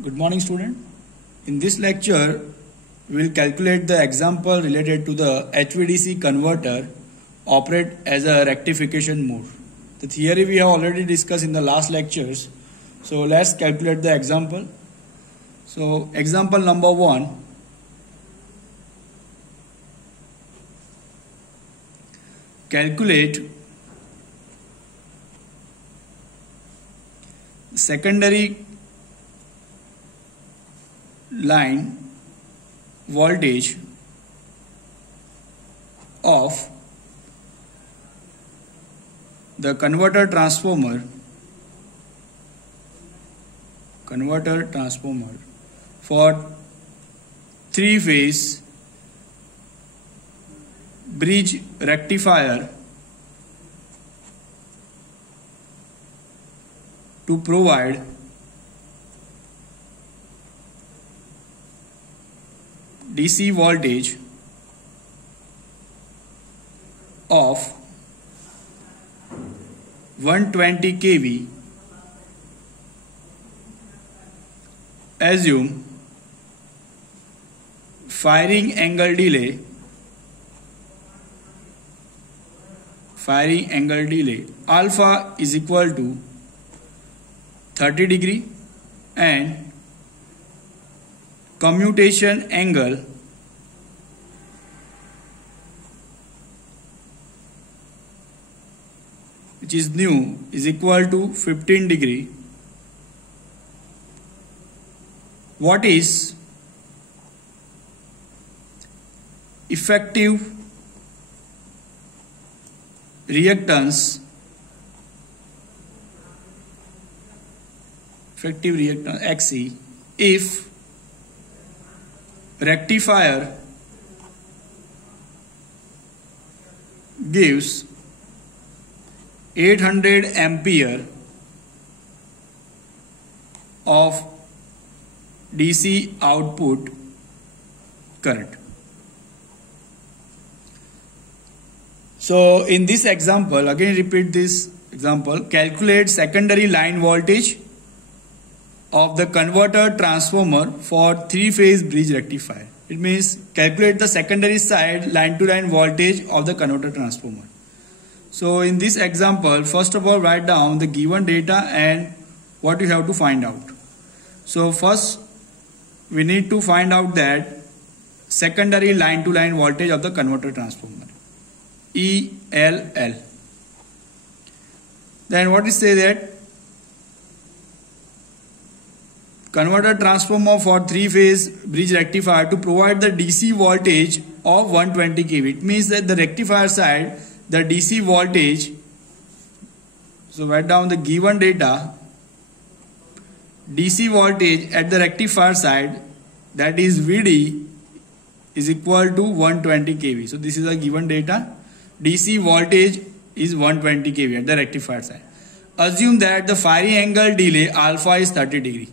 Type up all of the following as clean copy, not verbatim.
Good morning, student. In this lecture, we will calculate the example related to the HVDC converter operate as a rectification mode. The theory we have already discussed in the last lectures. So let's calculate the example. So example number 1. Calculate secondary line voltage of the converter transformer for three-phase bridge rectifier to provide DC voltage of 120 kV. Assume firing angle delay alpha is equal to 30 degree and commutation angle which is nu is equal to 15 degree. What is effective reactance Xc if rectifier gives 800 ampere of DC output current. So in this example, again repeat this example, calculate secondary line voltage of the converter transformer for three-phase bridge rectifier. It means calculate the secondary side line-to-line voltage of the converter transformer. So in this example, first of all write down the given data and what you have to find out. So first we need to find out that secondary line-to-line voltage of the converter transformer, ELL. Then what is say that converter transformer for three-phase bridge rectifier to provide the DC voltage of 120 kV. It means that the rectifier side, the DC voltage, so write down the given data, DC voltage at the rectifier side, that is VD, is equal to 120 kV. So this is a given data. DC voltage is 120 kV at the rectifier side. Assume that the firing angle delay alpha is 30 degree.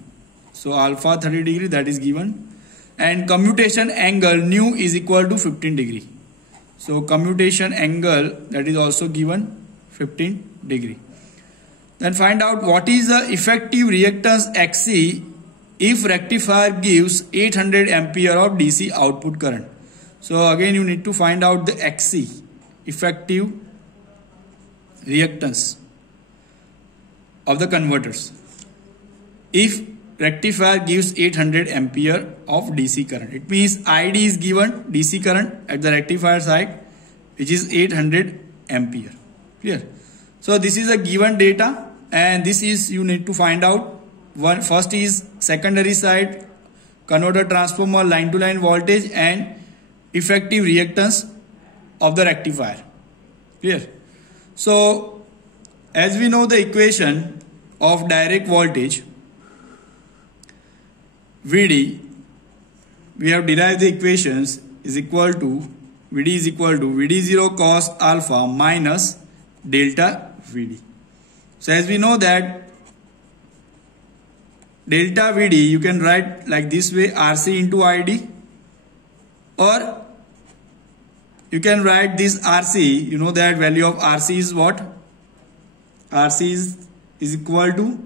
So alpha 30 degree, that is given, and commutation angle nu is equal to 15 degree. So commutation angle, that is also given, 15 degree. Then find out what is the effective reactance Xc if rectifier gives 800 ampere of DC output current. So again you need to find out the Xc, effective reactance of the converters if rectifier gives 800 ampere of DC current. It means ID is given, DC current at the rectifier side, which is 800 ampere. Clear? So this is a given data and this is you need to find out. One first is secondary side converter transformer line to line voltage and effective reactance of the rectifier. Clear? So as we know the equation of direct voltage VD, we have derived the equations is equal to VD is equal to VD0 cos alpha minus delta VD. So as we know that delta VD you can write like this way, RC into ID, or you can write this RC, you know that value of RC is what? RC is equal to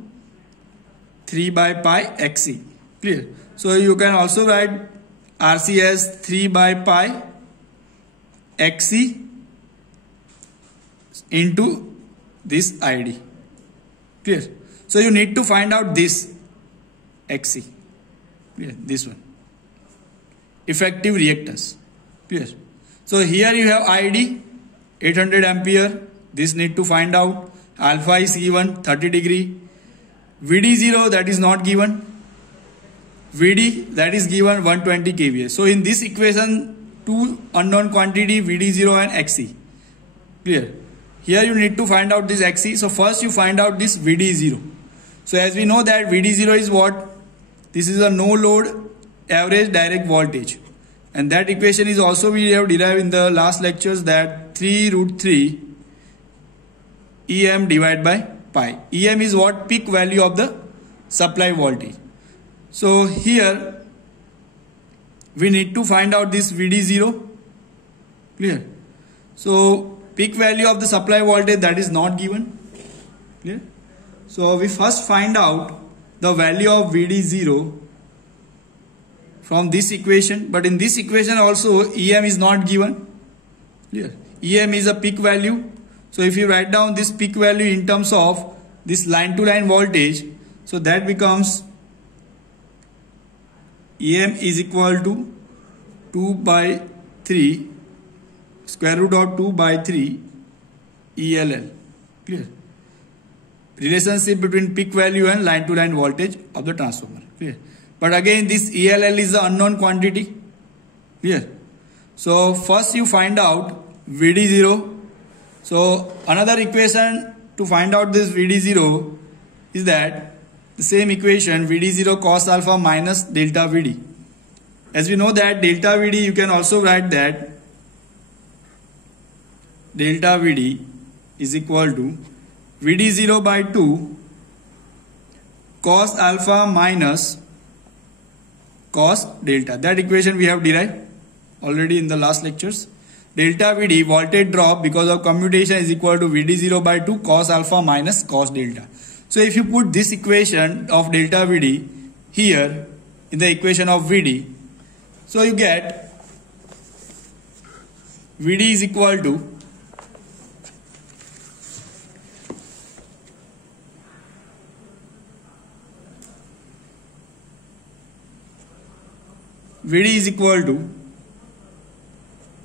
3 by pi XC. Clear? So you can also write RC as 3 by pi XC into this ID. Clear? So you need to find out this XC. Clear? This one. Effective reactance. Clear? So here you have ID 800 ampere. This need to find out. Alpha is given 30 degree. VD0 that is not given. VD that is given 120 kVA. So in this equation, two unknown quantity VD0 and XC. Clear? Here you need to find out this XC. So first you find out this VD0. So as we know that VD0 is what? This is a no load average direct voltage. And that equation is also we have derived in the last lectures, that 3 root 3 EM divided by pi. EM is what? Peak value of the supply voltage. So here we need to find out this VD0. Clear? So peak value of the supply voltage, that is not given. Clear? So we first find out the value of VD0 from this equation, but in this equation also EM is not given. Clear? EM is a peak value. So if you write down this peak value in terms of this line to line voltage, so that becomes EM is equal to 2 by 3 square root of 2 by 3 ELL. Clear? Relationship between peak value and line to line voltage of the transformer. Clear? But again, this ELL is the unknown quantity. Clear? So first you find out VD0. So another equation to find out this VD0 is that the same equation, VD0 cos alpha minus delta VD. As we know that delta VD, you can also write that delta VD is equal to VD0 by 2 cos alpha minus cos delta. That equation we have derived already in the last lectures. Delta VD, voltage drop because of commutation, is equal to VD0 by 2 cos alpha minus cos delta. So if you put this equation of delta VD here in the equation of VD, so you get VD is equal to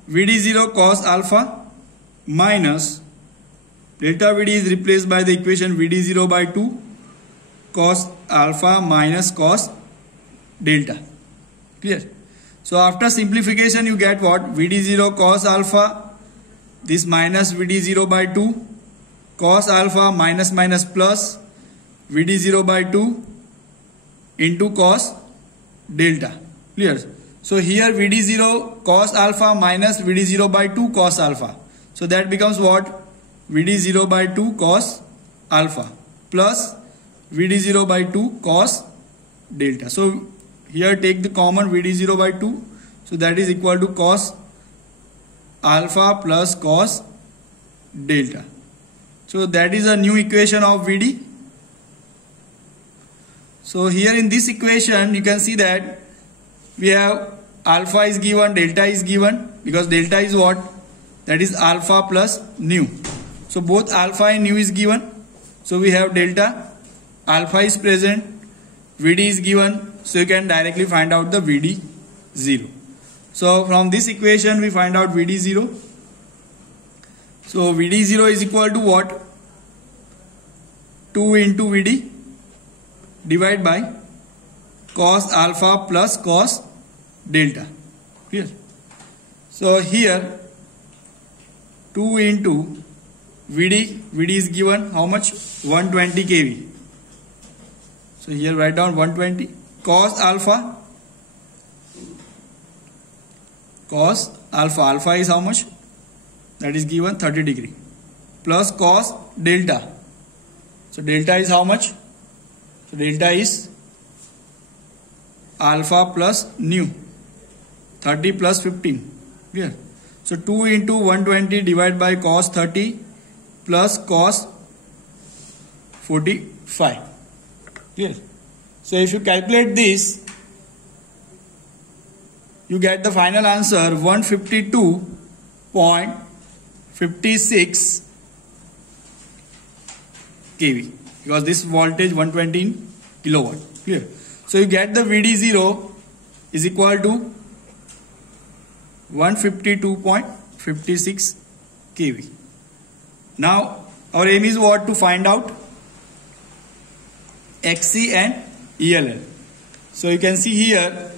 VD0 cos alpha minus delta VD is replaced by the equation VD0 by 2 cos alpha minus cos delta. Clear? So after simplification you get what? VD0 cos alpha, this minus VD0 by 2 cos alpha minus minus plus VD0 by 2 into cos delta. Clear? So here VD0 cos alpha minus VD0 by 2 cos alpha. So that becomes what? VD0 by 2 cos alpha plus VD0 by 2 cos delta. So here take the common VD0 by 2. So that is equal to cos alpha plus cos delta. So that is a new equation of VD. So here in this equation you can see that we have alpha is given, delta is given, because delta is what? That is alpha plus nu. So both alpha and nu is given. So we have delta, alpha is present, VD is given. So you can directly find out the VD0. So from this equation we find out VD0. So VD0 is equal to what? 2 into VD divided by cos alpha plus cos delta. Clear? So here 2 into VD is given how much? 120 kV. So here write down 120. Cos alpha is how much? That is given 30 degree. Plus cos delta. So delta is how much? So delta is alpha plus nu. 30 plus 15. Clear? So 2 into 120 divided by cos 30 plus cos 45. Clear? So if you calculate this, you get the final answer 152.56 kV, because this voltage 120 in kilowatt. Clear? So you get the VD0 is equal to 152.56 kV. Now our aim is what? To find out XC and ELL. So you can see here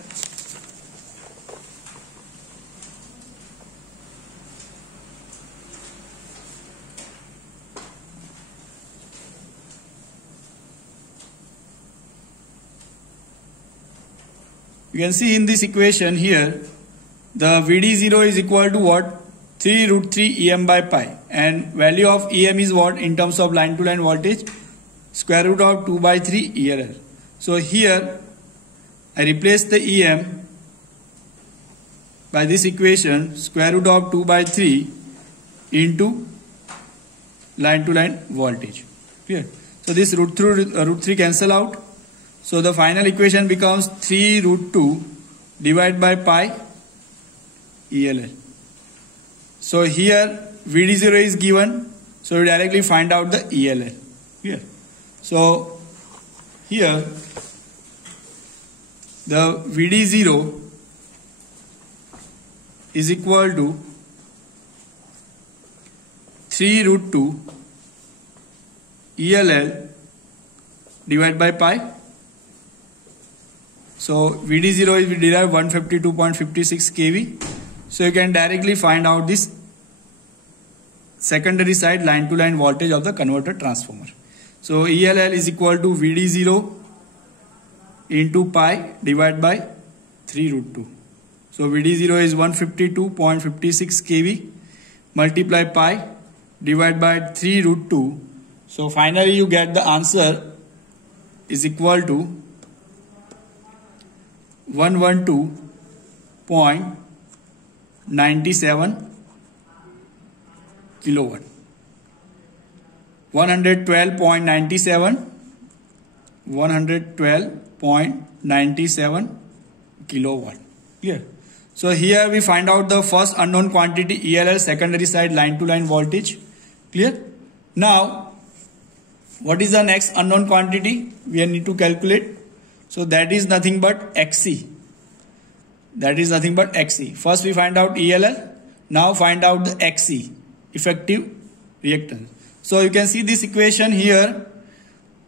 you can see in this equation here the VD0 is equal to what? 3 root 3 EM by pi, and value of EM is what in terms of line to line voltage? Square root of 2 by 3 ELL. So here I replace the EM by this equation, square root of 2 by 3 into line to line voltage. Clear? So this root 3 cancel out. So the final equation becomes 3 root 2 divided by pi ELL. So here VD0 is given, so we directly find out the ELL. Clear? So here the VD0 is equal to 3 root 2 ELL divided by pi. So VD0 is we derive 152.56 kV. So you can directly find out this secondary side line to line voltage of the converter transformer. So ELL is equal to VD0 into pi divided by 3 root 2. So VD0 is 152.56 kV multiply pi divided by 3 root 2. So finally you get the answer is equal to 112.97 kilowatt. 112.97 kilowatt. Clear? So here we find out the first unknown quantity ELL, secondary side line to line voltage. Clear? Now what is the next unknown quantity we need to calculate? So that is nothing but XC. That is nothing but XC. First we find out ELL. Now find out the XC, effective reactance. So you can see this equation here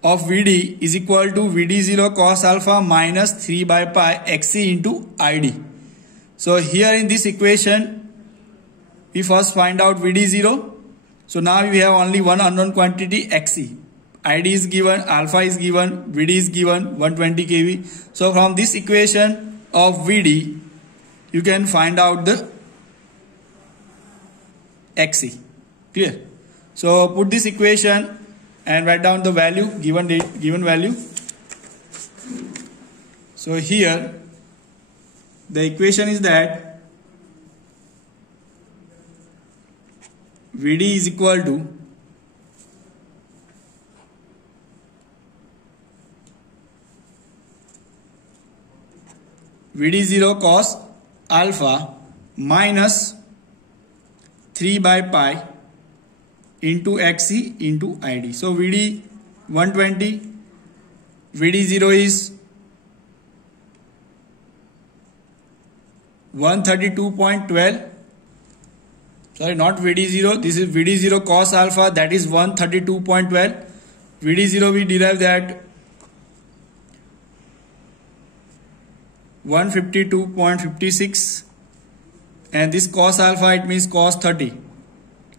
of VD is equal to VD0 cos alpha minus 3 by pi XC into ID. So here in this equation we first find out VD0. So now we have only one unknown quantity XC. ID is given, alpha is given, VD is given 120 kV. So from this equation of VD you can find out the XC. Clear? So put this equation and write down the value, given value. So here the equation is that VD is equal to VD0 cos alpha minus 3 by pi into XC into ID. So VD 120, VD0 is 132.12. Sorry, not VD0. This is VD0 cos alpha, that is 132.12. VD0 we derive that 152.56, and this cos alpha it means cos 30.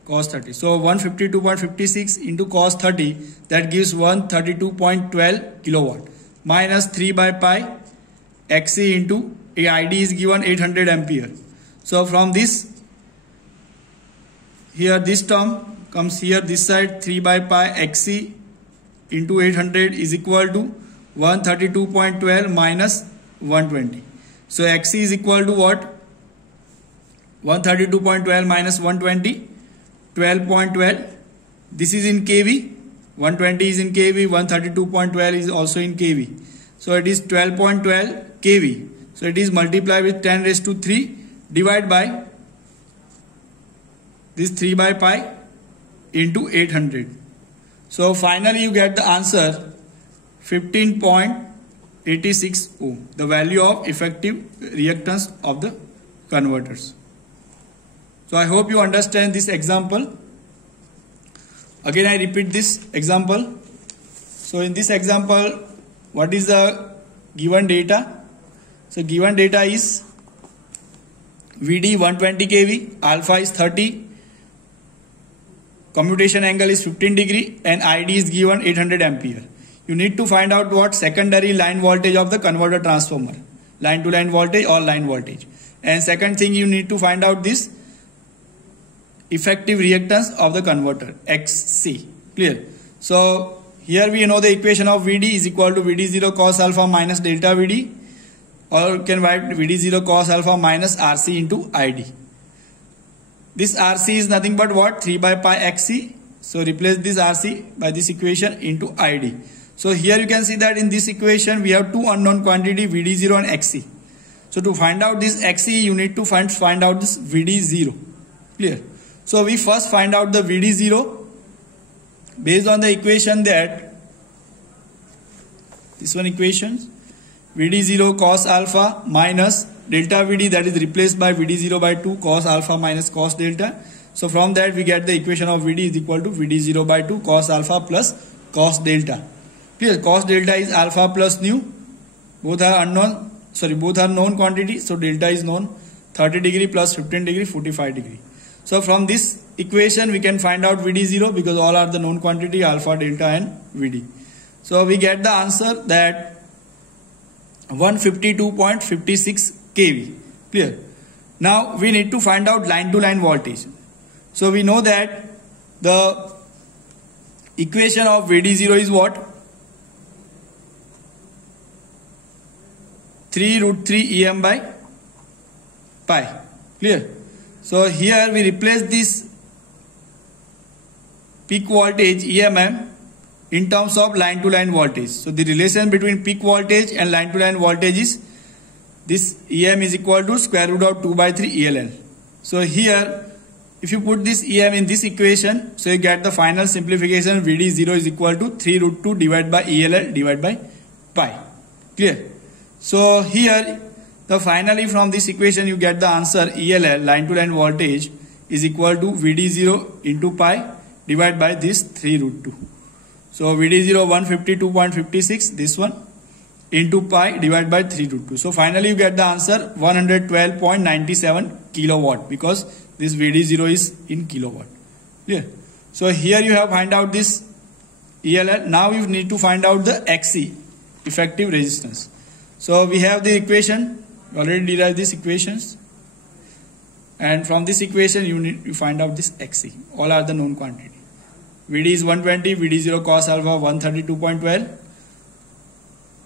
So 152.56 into cos 30, that gives 132.12 kilowatt minus 3 by pi XC into ID is given 800 ampere. So from this, here this term comes here, this side 3 by pi XC into 800 is equal to 132.12 minus 120. So XC is equal to what? 132.12 minus 120, 12.12. This is in kV. 120 is in kV. 132.12 is also in kV. So it is 12.12 kV. So it is multiplied with 10 raised to 3 divided by this 3 by pi into 800. So finally you get the answer 15.86 ohm, the value of effective reactance of the converters. So I hope you understand this example. Again I repeat this example. So in this example, what is the given data? So given data is VD 120 kV, alpha is 30, commutation angle is 15 degree, and ID is given 800 ampere. You need to find out what secondary line voltage of the converter transformer, line to line voltage or line voltage. And second thing, you need to find out this effective reactance of the converter, XC. Clear? So here we know the equation of VD is equal to VD0 cos alpha minus delta VD, or you can write VD0 cos alpha minus RC into ID. This RC is nothing but what? 3 by pi XC. So replace this RC by this equation into ID. So here you can see that in this equation we have two unknown quantity VD0 and XC. So to find out this XC, you need to find out this VD0. Clear? So we first find out the VD0 based on the equation that this one equation VD0 cos alpha minus delta VD, that is replaced by VD0 by 2 cos alpha minus cos delta. So from that we get the equation of VD is equal to VD0 by 2 cos alpha plus cos delta. Clear? Cos delta is alpha plus nu. Both are unknown. Both are known quantity. So delta is known. 30 degree plus 15 degree, 45 degree. So from this equation we can find out VD0 because all are the known quantity, alpha, delta and VD. So we get the answer that 152.56 kV. Clear? Now we need to find out line to line voltage. So we know that the equation of VD0 is what? 3√3 Em by pi. Clear? So here we replace this peak voltage EMM in terms of line to line voltage. So the relation between peak voltage and line to line voltage is this EM is equal to square root of 2 by 3 ELL. So here if you put this EM in this equation, so you get the final simplification VD0 is equal to 3√2 divided by ELL divided by pi. Clear? So here the finally from this equation you get the answer ELL, line to line voltage, is equal to VD0 into pi divided by this 3√2. So VD0 152.56, this one, into pi divided by 3√2. So finally you get the answer 112.97 kilowatt because this VD0 is in kilowatt. Clear? So here you have find out this ELL. Now you need to find out the XC, effective resistance. So we have the equation, we already derived these equations, and from this equation you find out this XC. All are the known quantity. VD is 120, VD0 cos alpha 132.12,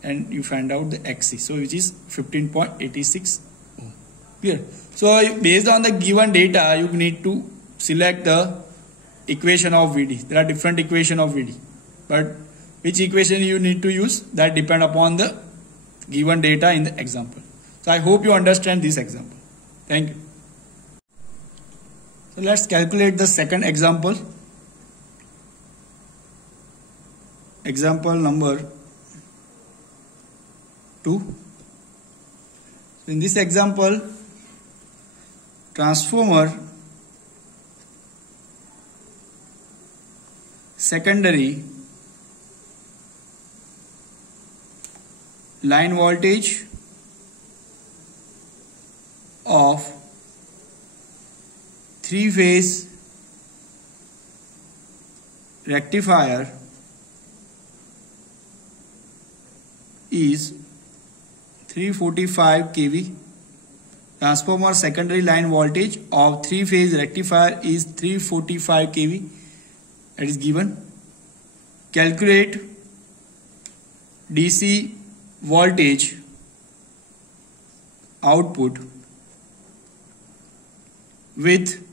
and you find out the XC, so which is 15.86 ohm. Clear? So based on the given data you need to select the equation of VD. There are different equation of VD, but which equation you need to use, that depend upon the given data in the example. So I hope you understand this example. Thank you. So let's calculate the second example. Example number 2. So in this example, transformer secondary line voltage of 3-phase rectifier is 345 kV. Transformer secondary line voltage of 3-phase rectifier is 345 kV. That is given. Calculate DC voltage output with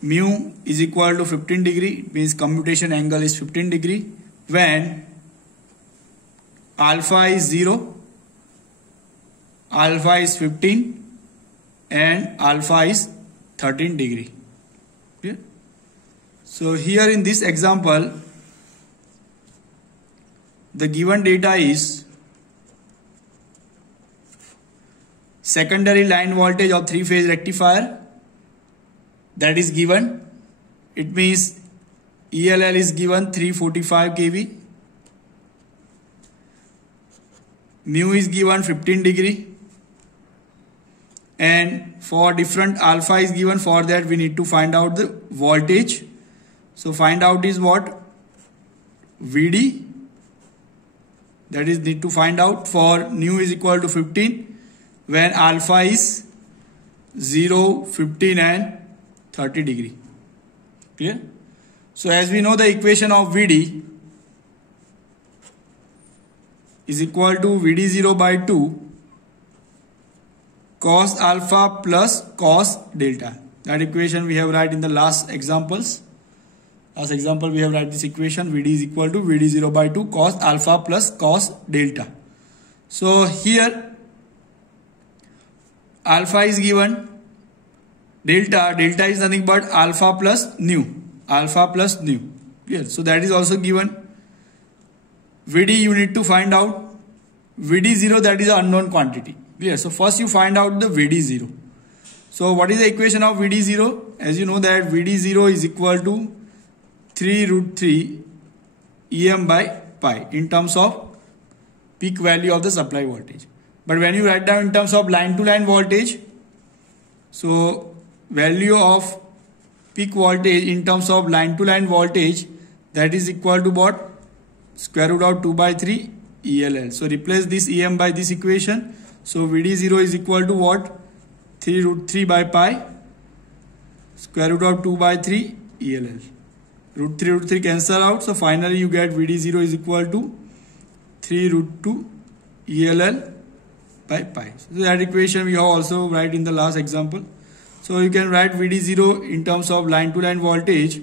mu is equal to 15 degree, means commutation angle is 15 degree, when alpha is 0 alpha is 15 and alpha is 13 degree. Okay? So here in this example, the given data is secondary line voltage of 3-phase rectifier, that is given. It means ELL is given 345 kV. Mu is given 15 degree. And for different alpha is given. For that we need to find out the voltage. So find out is what? VD. That is need to find out for nu is equal to 15 when alpha is 0, 15 and 30 degree. Clear? So as we know, the equation of VD is equal to VD0 by 2 cos alpha plus cos delta. That equation we have write in the last examples. Last example we have write this equation, VD is equal to VD0 by 2 cos alpha plus cos delta. So here alpha is given, delta is nothing but alpha plus nu. Clear? So that is also given. VD you need to find out. VD0, that is an unknown quantity. Clear? So first you find out the VD0. So what is the equation of VD0? As you know that VD0 is equal to 3√3 EM by pi in terms of peak value of the supply voltage. But when you write down in terms of line to line voltage, so value of peak voltage in terms of line to line voltage, that is equal to what? Square root of 2 by 3 ELL. So replace this EM by this equation. So VD0 is equal to what? 3√3 by pi square root of 2 by 3 ELL. Root 3 cancel out. So finally you get VD0 is equal to 3√2 ELL by pi. So that equation we have also write in the last example. So you can write VD0 in terms of line to line voltage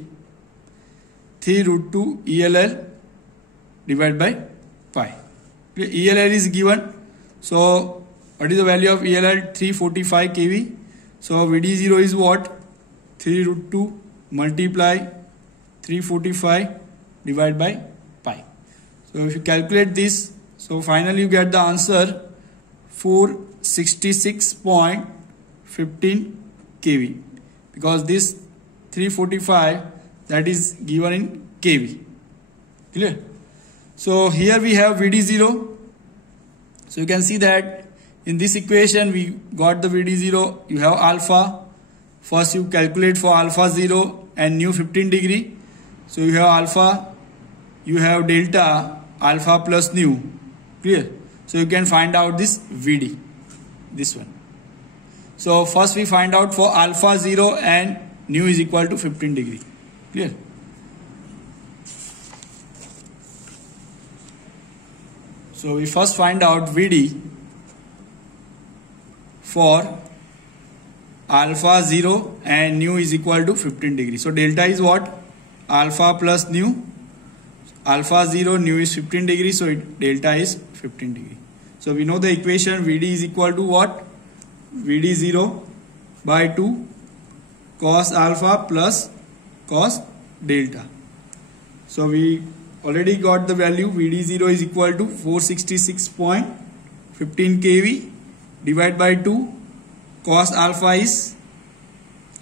3√2 ELL divided by pi. ELL is given. So what is the value of ELL? 345 kV. So VD0 is what? 3√2 multiply 345 divided by pi. So if you calculate this, so finally you get the answer 466.15 kV, because this 345 that is given in kV. Clear? So here we have VD0. So you can see that in this equation we got the VD0. You have alpha. First you calculate for alpha 0 and nu 15 degree. So you have alpha, you have delta, alpha plus nu. Clear? So you can find out this VD, this one. So first we find out for alpha 0 and nu is equal to 15 degree. Clear? So we first find out VD for alpha 0 and nu is equal to 15 degree. So delta is what? Alpha plus nu. Alpha 0, nu is 15 degree. So delta is 15 degree. So we know the equation VD is equal to what? VD0 by 2 cos alpha plus cos delta. So we already got the value. VD0 is equal to 466.15 kV divided by 2. Cos alpha is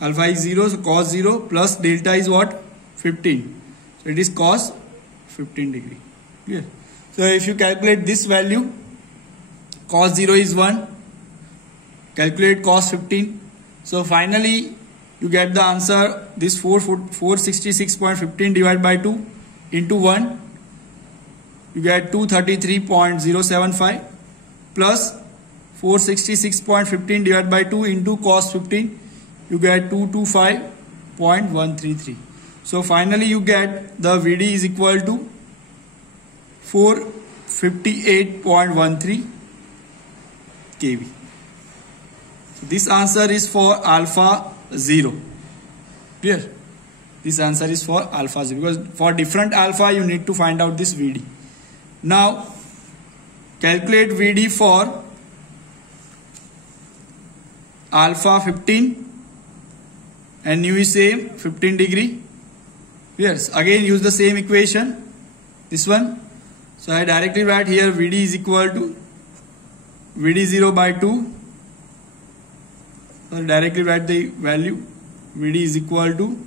0, so cos 0 plus delta is what? 15. So it is cos 15 degree. Clear? So if you calculate this value, cos 0 is 1. Calculate cos 15. So finally you get the answer, this 466.15 divided by 2 into 1. You get 233.075 plus 466.15 divided by 2 into cos 15. You get 225.133. So finally you get the VD is equal to 458.13 kV. So this answer is for alpha 0. Clear? This answer is for alpha 0, because for different alpha you need to find out this VD. Now calculate VD for alpha 15 and nu is same 15 degree. Yes, again use the same equation, this one. So I directly write here Vd is equal to Vd0 by 2. So I directly write the value Vd is equal to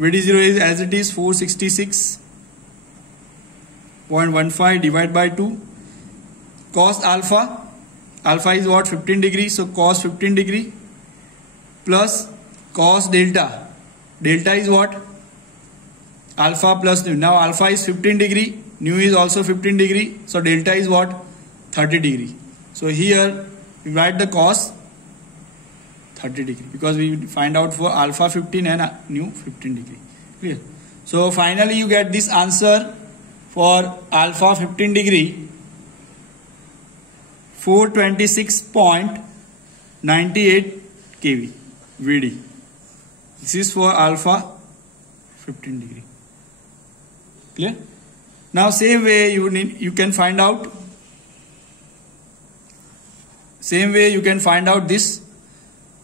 Vd0 is as it is 466.15 divided by 2. Cos alpha, alpha is what, 15 degree, so cos 15 degree plus cos delta, delta is what, alpha plus nu. Now alpha is 15 degree, nu is also 15 degree, so delta is what, 30 degree. So here we write the cos 30 degree because we find out for alpha 15 and nu 15 degree. Clear? So finally you get this answer for alpha 15 degree 426.98 kV Vd. This is for alpha 15 degree. Clear? Now same way you can find out this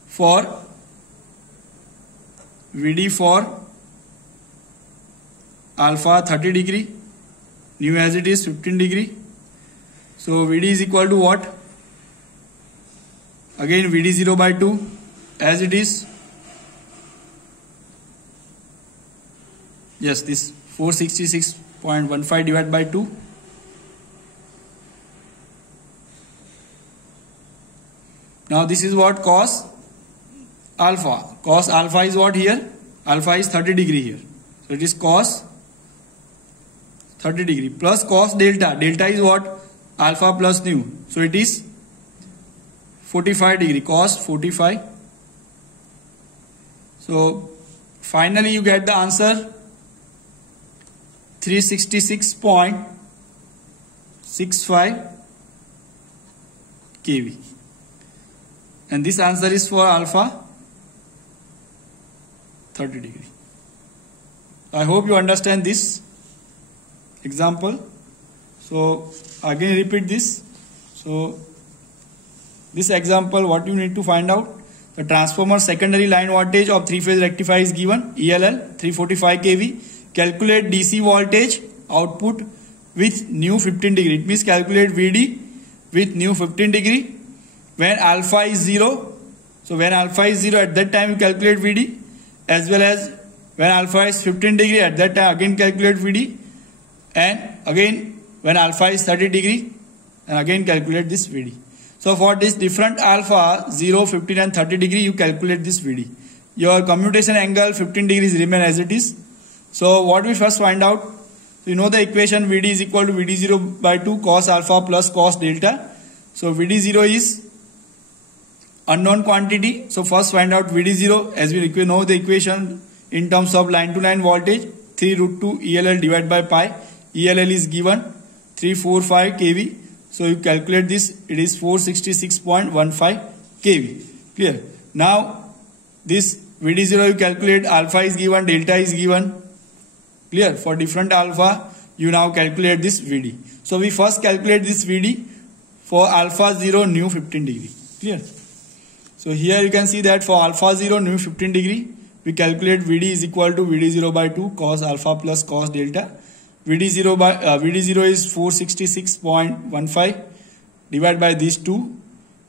for Vd for alpha 30 degree, nu as it is 15 degree. So Vd is equal to what? Again Vd0 by 2 as it is. Yes, this 466.15 divided by 2. Now this is what, cos alpha. Cos alpha is what here? Alpha is 30 degree here. So it is cos 30 degree plus cos delta. Delta is what? Alpha plus nu. So it is 45 degree, cos 45. So finally you get the answer 366.65 kV. And this answer is for alpha 30 degree. I hope you understand this example. So again repeat this. So this example, what you need to find out, the transformer secondary line voltage of 3-phase rectifier is given, ELL 345 kV. Calculate DC voltage output with nu 15 degree. It means calculate Vd with nu 15 degree when alpha is 0. So when alpha is 0, at that time you calculate Vd, as well as when alpha is 15 degree, at that time again calculate Vd, and again when alpha is 30 degree and again calculate this Vd. So for this different alpha 0, 15 and 30 degree, you calculate this Vd. Your commutation angle 15 degrees remain as it is. So what we first find out, you know the equation Vd is equal to Vd0 by 2 cos alpha plus cos delta. So Vd0 is unknown quantity. So first find out Vd0, as we know the equation in terms of line to line voltage, 3 root 2 ELL divided by pi. ELL is given 345 kV. So you calculate this, it is 466.15 kV. Clear? Now this Vd0 you calculate, alpha is given, delta is given. Clear? For different alpha you now calculate this Vd. So we first calculate this Vd for alpha 0 nu 15 degree. Clear? So here you can see that for alpha 0 nu 15 degree we calculate Vd is equal to Vd0 by 2 cos alpha plus cos delta. Vd0 is 466.15 divided by these two.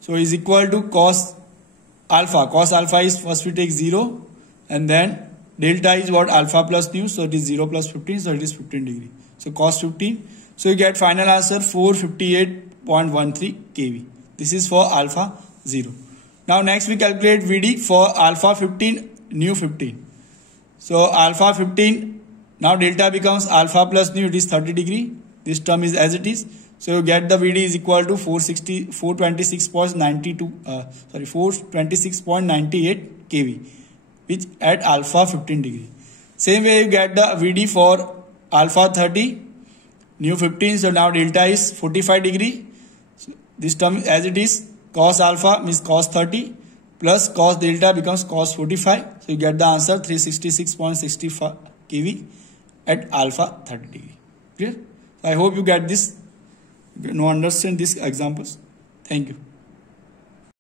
So is equal to cos alpha. Cos alpha is first we take 0 and then delta is what, alpha plus nu. So it is 0 plus 15. So it is 15 degree. So cos 15. So you get final answer 458.13 kV. This is for alpha 0. Now next we calculate Vd for alpha 15 nu 15. So alpha 15, now delta becomes alpha plus nu, it is 30 degree. This term is as it is. So you get the Vd is equal to 426.98 kV, which at alpha 15 degree. Same way you get the Vd for alpha 30 nu 15. So now delta is 45 degree. So this term as it is, cos alpha means cos 30 plus cos delta becomes cos 45. So you get the answer 366.65 kV at alpha 30 degree. Clear? So I hope you get this, understand these examples. Thank you.